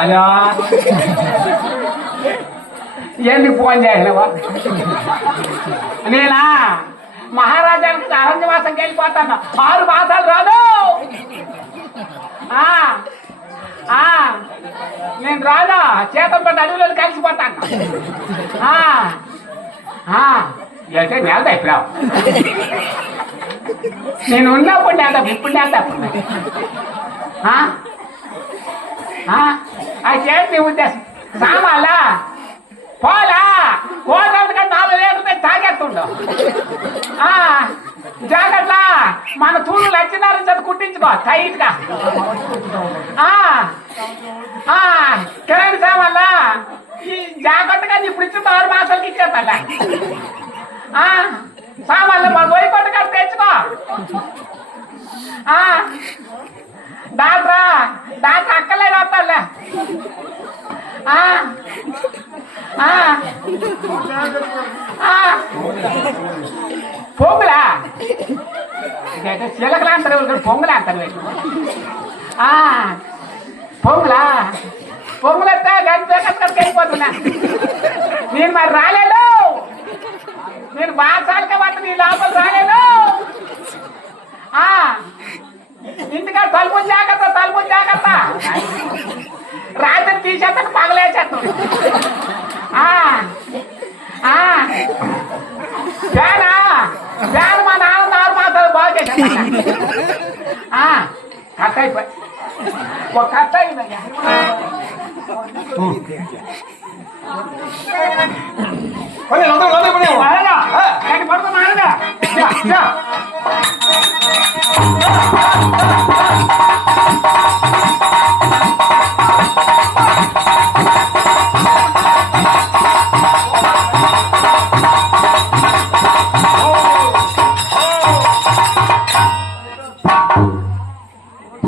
అలా ఎందుకు ఫోన్ చేసినవా? నేనా మహారాజానికి అరణ్యవాసంకి వెళ్ళిపోతాను. 6 మాసాలు రాదు. నేను రాదా చేతం పట్టి అడవిలో కలిసిపోతాను. అయితే నేత ఇప్పుడు నేను ఉన్నప్పుడు నేత ఇప్పుడు నేత అది చేతి ఉద్దేశం సామాలా పోలా కోటల కంటే 4 లీటర్లు తాగేస్తుండు. జాగ్రత్త మన చూడు లచ్చినారు చదువు కుట్టించుకో టైట్ గా. కిరణ్ సామాలా ఈ జాగ్రత్తగా ఇప్పుడు ఇచ్చిన 6 మాసాలకి ఇచ్చేస్తా. సామాన్లు మన పోయి కొట్టుగా తెచ్చుకో. డాక్టర్ అక్కలే వస్తాలే. పొంగులా చిలకలా అంటారు పొంగులా అంటారు. పొంగులా పొంగులెత్తా వెళ్ళిపోతున్నా. నేను మరి రాలేదు. నేను బాసాలకే పట్టు నీ లోపల రాలేదు. ఇంటికా తలుపు జాగ్రత్త రాత్రి తీసేస్తాను పగలేసేస్తాను. ఫ్యాన్ మా నాన్న 6 మాసాలు బాగు చేశాను. కట్ అయిపోయి ఒక కట్ అయింది. పడుతున్నాను.